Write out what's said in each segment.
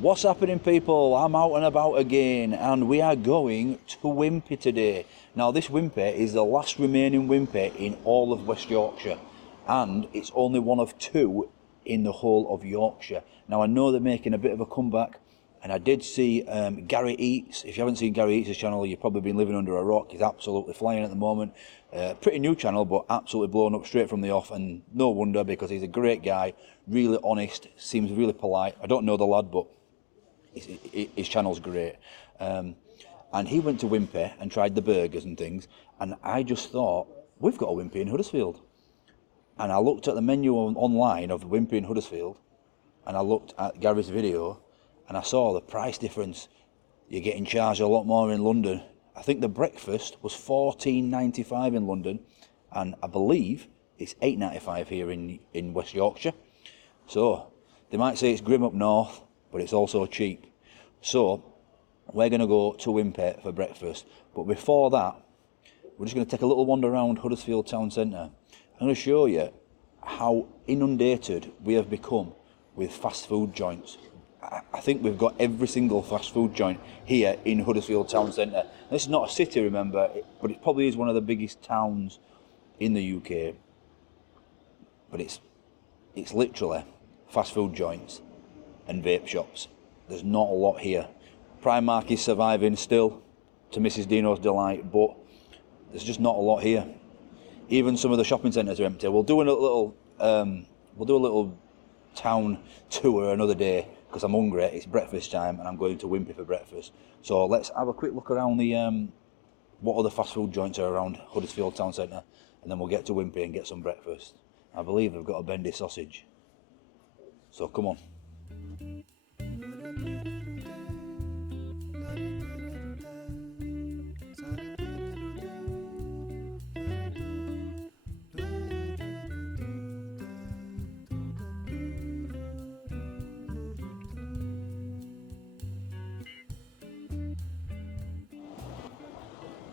What's happening, people? I'm out and about again, and we are going to Wimpy today. Now, this Wimpy is the last remaining Wimpy in all of West Yorkshire, and it's only one of two in the whole of Yorkshire. Now, I know they're making a bit of a comeback, and I did see Gary Eats. If you haven't seen Gary Eats' channel, you've probably been living under a rock. He's absolutely flying at the moment. Pretty new channel, but absolutely blown up straight from the off, and no wonder, because he's a great guy, really honest, seems really polite. I don't know the lad, but his channel's great. And he went to Wimpy and tried the burgers and things, and I just thought, we've got a Wimpy in Huddersfield. And I looked at the menu online of Wimpy in Huddersfield, and I looked at Gary's video, and I saw the price difference. You're getting charged a lot more in London. I think the breakfast was £14.95 in London, and I believe it's £8.95 here in West Yorkshire. So they might say it's grim up north, but it's also cheap. So we're going to go to Wimpy for breakfast. But before that, we're just going to take a little wander around Huddersfield town centre. I'm going to show you how inundated we have become with fast food joints. I think we've got every single fast food joint here in Huddersfield town centre. This is not a city, remember, but it probably is one of the biggest towns in the UK. But it's literally fast food joints and vape shops. There's not a lot here. Primark is surviving still, to Mrs. Dino's delight, but there's just not a lot here. Even some of the shopping centres are empty. We'll do a little town tour another day, because I'm hungry. It's breakfast time and I'm going to Wimpy for breakfast. So let's have a quick look around the what other fast food joints are around Huddersfield town centre, and then we'll get to Wimpy and get some breakfast. I believe they've got a bendy sausage. So come on.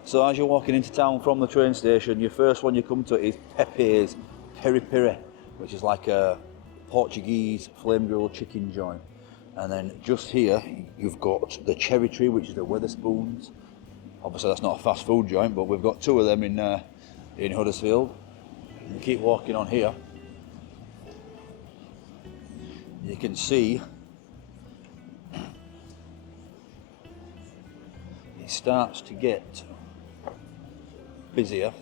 So as you're walking into town from the train station, your first one you come to is Pepe's Peri Peri, which is like a Portuguese flame grilled chicken joint. And then just here you've got the Cherry Tree, which is the Wetherspoons. Obviously that's not a fast food joint, but we've got two of them in Huddersfield. And you keep walking on here, you can see it starts to get busier.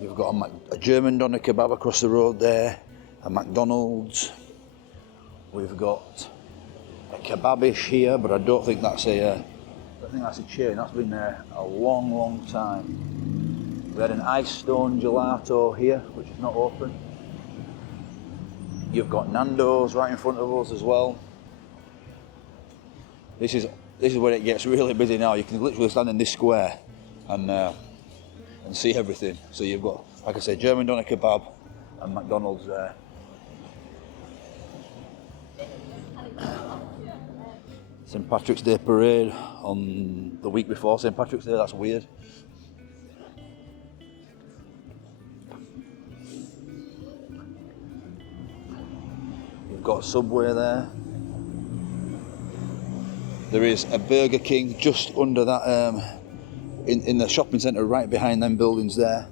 You've got a German doner kebab across the road there, a McDonald's. We've got a kebabish here, but I don't think that's a chain. That's been there a long, long time. We had an Ice Stone Gelato here, which is not open. You've got Nando's right in front of us as well. This is where it gets really busy now. You can literally stand in this square and see everything. So you've got, like I said, German doner kebab and McDonald's there. St Patrick's Day parade on the week before St Patrick's Day. That's weird. You've got Subway there. There is a Burger King just under that, in the shopping centre right behind them buildings there,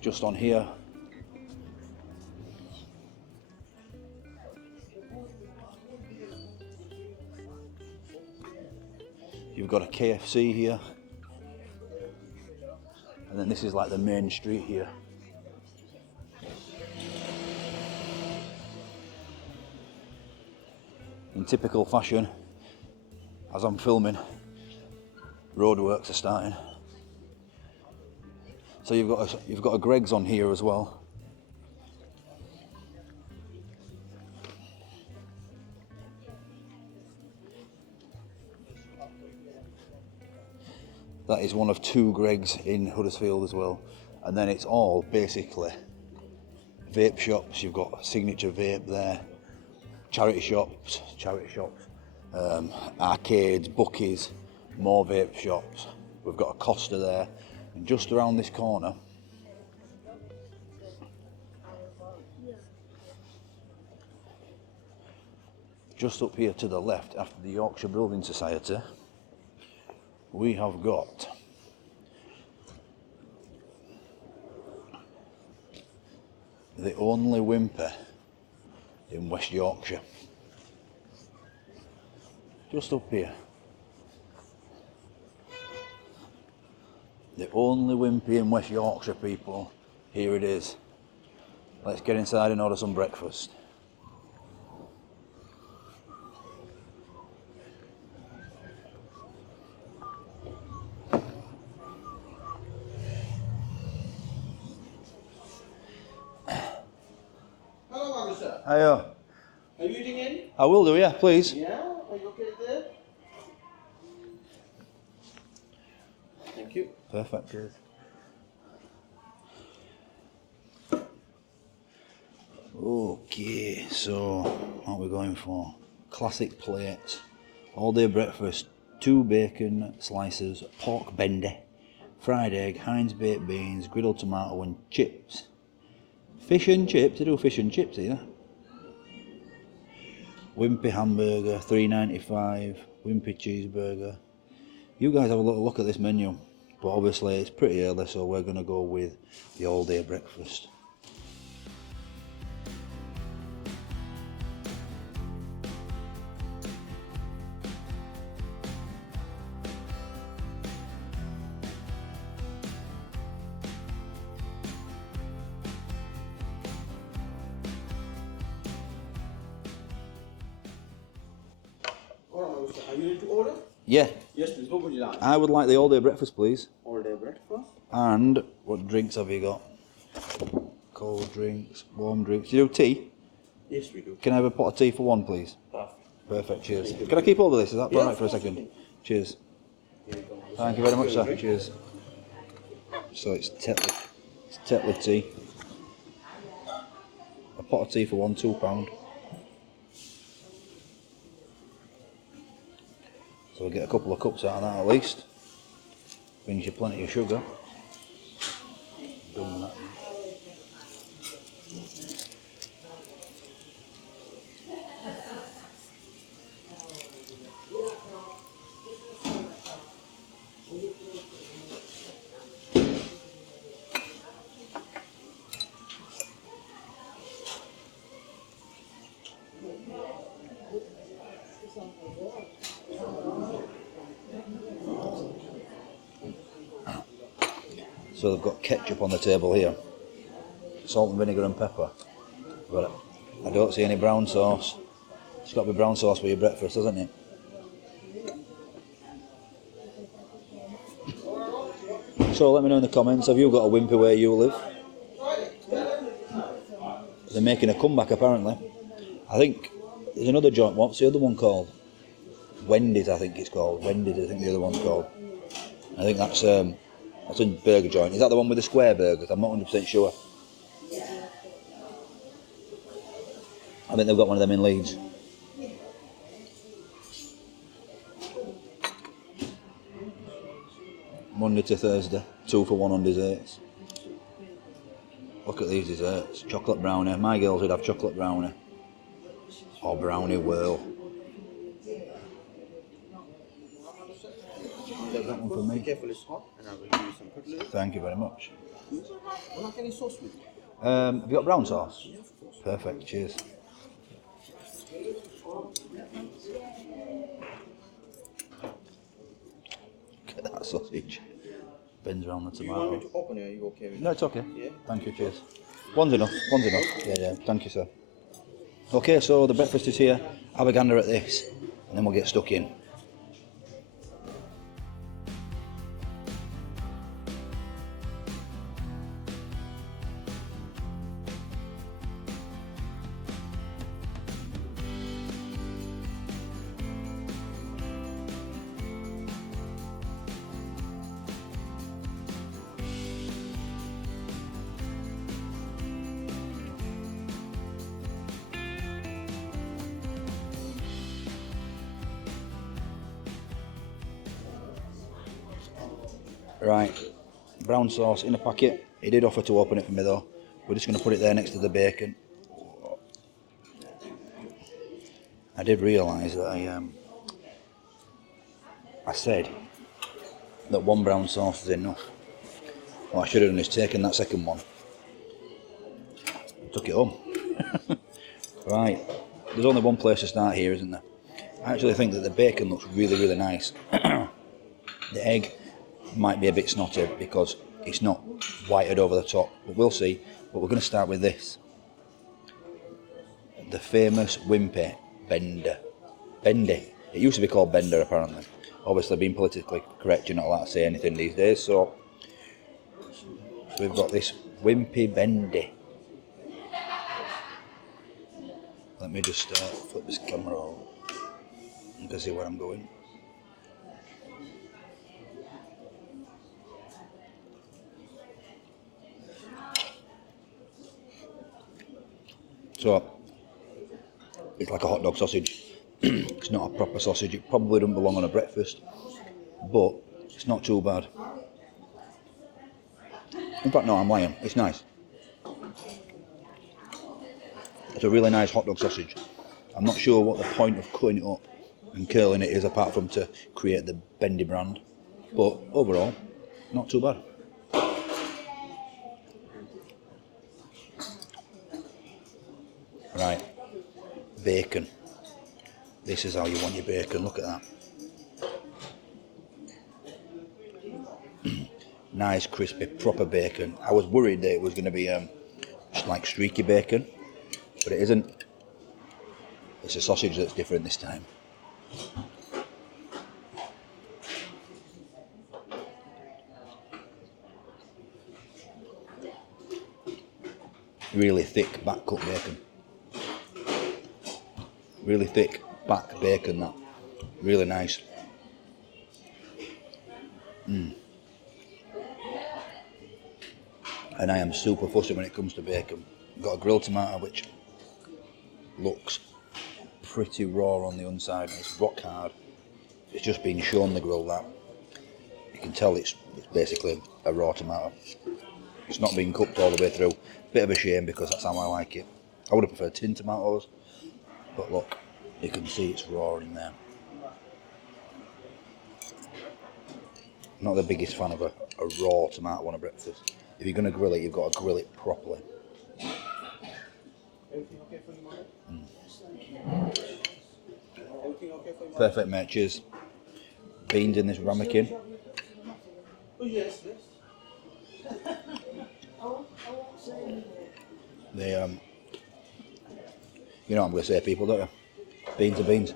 just on here. You've got a KFC here, and then this is like the main street here. In typical fashion, as I'm filming, roadworks are starting. So you've got a Greggs on here as well. That is one of two Greggs in Huddersfield as well. And then it's all basically vape shops. You've got Signature Vape there, charity shops, arcades, bookies, more vape shops. We've got a Costa there, and just around this corner just up here to the left, after the Yorkshire Building Society, we have got the only Wimpy in West Yorkshire. Just up here. The only Wimpy in West Yorkshire, people. Here it is. Let's get inside and order some breakfast. Hello, Margaret. Hiya. Are you eating in? I will do, yeah, please. Yeah, are you okay there? Thank you. Perfect, cheers. Okay, so what are we going for? Classic plate, all day breakfast, 2 bacon slices, pork bendy, fried egg, Heinz baked beans, griddled tomato and chips. Fish and chips, they do fish and chips here. Wimpy hamburger, $3.95, Wimpy cheeseburger. You guys have a little look at this menu, but obviously it's pretty early, so we're going to go with the all day breakfast. Are you ready to order? Yeah, Yes, please. What would you like? I would like the all day breakfast, please. All day breakfast. And what drinks have you got? Cold drinks, warm drinks. You do tea? Yes, we do. Can I have a pot of tea for one, please? Perfect, cheers. Can I keep hold of this? Is that all right for a second? Cheers. Thank you very much, sir. Cheers. So it's Tetley tea. A pot of tea for one, £2. So we'll get a couple of cups out of that at least. Brings you plenty of sugar. Done with that. So they've got ketchup on the table here, salt and vinegar and pepper, but I don't see any brown sauce. It's got to be brown sauce for your breakfast, hasn't it? So let me know in the comments, have you got a Wimpy where you live? They're making a comeback apparently. I think there's another joint, what's the other one called? Wendy's, I think it's called. Wendy's, I think the other one's called. I think that's a burger joint. Is that the one with the square burgers? I'm not 100% sure. I think they've got one of them in Leeds. Monday to Thursday, 2 for 1 on desserts. Look at these desserts. Chocolate brownie. My girls would have chocolate brownie. Or brownie whirl. Take that one from me. Be careful, it's hot, and I will give you some cutlery. Thank you very much. Would you like any sauce with you? Have you got brown sauce? Yeah, of course. Perfect, cheers. Look at that sausage. Bends around the Do you want me tomato. to open it? Are you okay with No, it's okay. Yeah? Thank you, cheers. One's enough, one's enough. Yeah, thank you, sir. Okay, so the breakfast is here. Have a gander at this, and then we'll get stuck in. Right, brown sauce in a packet. He did offer to open it for me though. We're just going to put it there next to the bacon. I did realise that I said that one brown sauce is enough. What I should have done is taken that second one, took it home. Right, there's only one place to start here, isn't there? I actually think that the bacon looks really, really nice. The egg might be a bit snotty because it's not whited over the top, but we'll see. But we're going to start with this. The famous Wimpy Bendy. It used to be called Bender, apparently. Obviously, being politically correct, you're not allowed to say anything these days, so we've got this Wimpy Bendy. Let me just flip this camera over. You can see where I'm going. So, it's like a hot dog sausage. It's not a proper sausage. It probably doesn't belong on a breakfast, but it's not too bad. In fact, no, I'm lying. It's nice. It's a really nice hot dog sausage. I'm not sure what the point of cutting it up and curling it is, apart from to create the Bendy brand, but overall, not too bad. Right, bacon. This is how you want your bacon, look at that. Nice, crispy, proper bacon. I was worried that it was going to be just like streaky bacon, but it isn't. It's a sausage that's different this time. Really thick back cut bacon. Really thick back bacon, that. Really nice. And I am super fussy when it comes to bacon. Got a grilled tomato which looks pretty raw on the inside and it's rock hard. It's just been shown the grill that. You can tell it's basically a raw tomato. It's not been cooked all the way through. Bit of a shame because that's how I like it. I would have preferred tin tomatoes, but look, you can see it's raw in there. Not the biggest fan of a raw tomato on a breakfast. If you're going to grill it, you've got to grill it properly. Perfect, mate. Cheers. Beans in this ramekin. They, you know what I'm going to say, people, don't you? Beans are beans.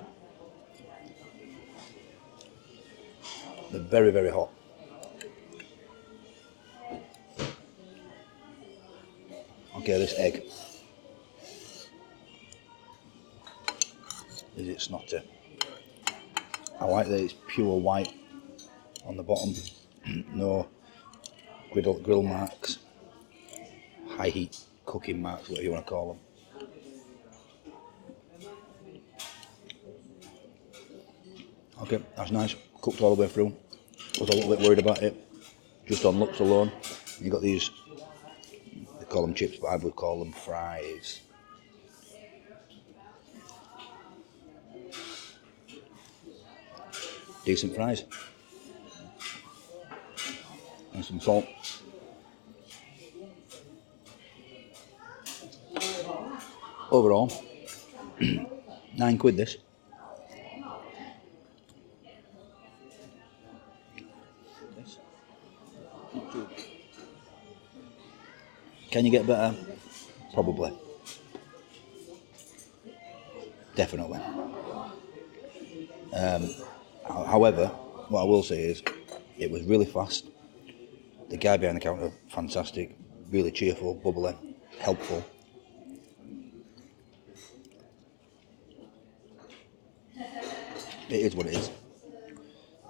They're very, very hot. Okay, this egg. Is it snotty? I like that it's pure white on the bottom. No grill marks. High heat cooking marks, whatever you want to call them. Okay, that's nice. Cooked all the way through. Was a little bit worried about it, just on looks alone. You got these, they call them chips, but I would call them fries. Decent fries. And some salt. Overall, £9 this. Can you get better? Probably. Definitely. However, what I will say is, it was really fast. The guy behind the counter, fantastic, really cheerful, bubbly, helpful. It is what it is.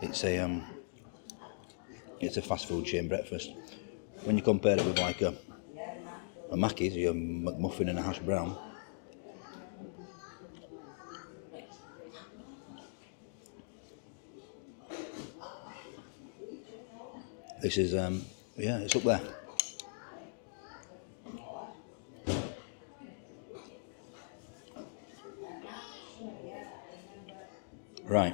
It's a fast food chain breakfast. When you compare it with like a Mackey's, your McMuffin and a hash brown, this is yeah, it's up there. Right,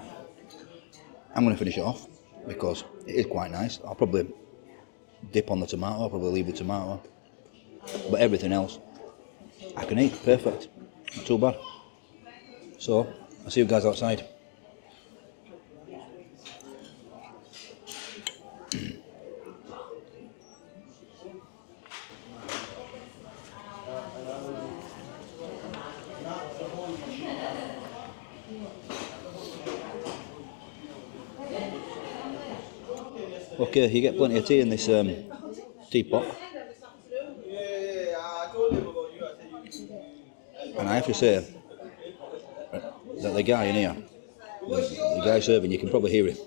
I'm going to finish it off because it is quite nice. I'll probably dip on the tomato, I'll probably leave the tomato, but everything else I can eat, perfect, not too bad. So, I'll see you guys outside. Okay, you get plenty of tea in this teapot. And I have to say that the guy in here, the guy serving, you can probably hear him.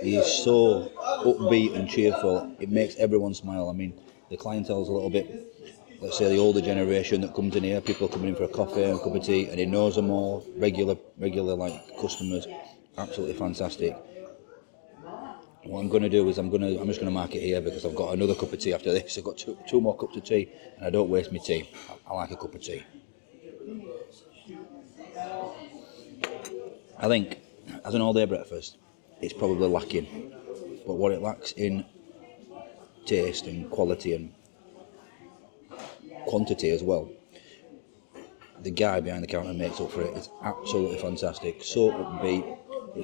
He's so upbeat and cheerful, it makes everyone smile. I mean, the clientele's a little bit, let's say the older generation that comes in here, people coming in for a coffee and a cup of tea, and he knows them all, regular like customers, absolutely fantastic. What I'm going to do is I'm just going to mark it here because I've got another cup of tea after this. I've got two more cups of tea, and I don't waste my tea. I like a cup of tea. I think, as an all-day breakfast, it's probably lacking. But what it lacks in taste and quality and quantity as well, the guy behind the counter makes up for it. It's absolutely fantastic. So upbeat. I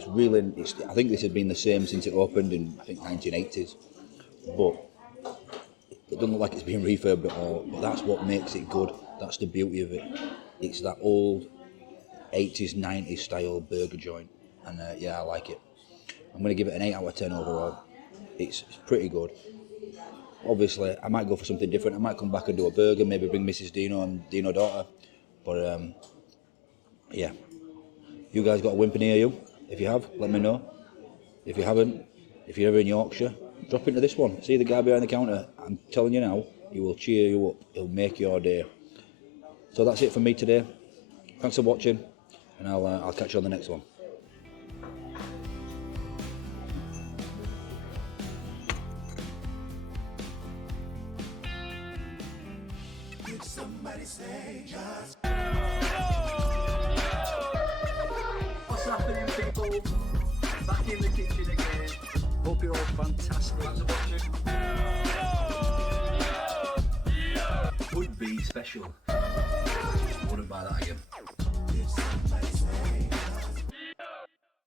think this has been the same since it opened in, I think, 1980s. But it doesn't look like it's been refurbed at all. But that's what makes it good. That's the beauty of it. It's that old 80s, 90s style burger joint. And yeah, I like it. I'm going to give it an 8 out of 10 overall. It's pretty good. Obviously, I might go for something different. I might come back and do a burger, maybe bring Mrs. Dino and Dino daughter. But yeah. You guys got a Wimpy near you? If you have, let me know. If you haven't, if you're ever in Yorkshire, drop into this one. See the guy behind the counter. I'm telling you now, he will cheer you up. He'll make your day. So that's it for me today. Thanks for watching, and I'll catch you on the next one. Did somebody say just... What's happening, people? Back in the kitchen again. Hope you're all fantastic. Thanks for watching. Would be special. Wouldn't buy that again.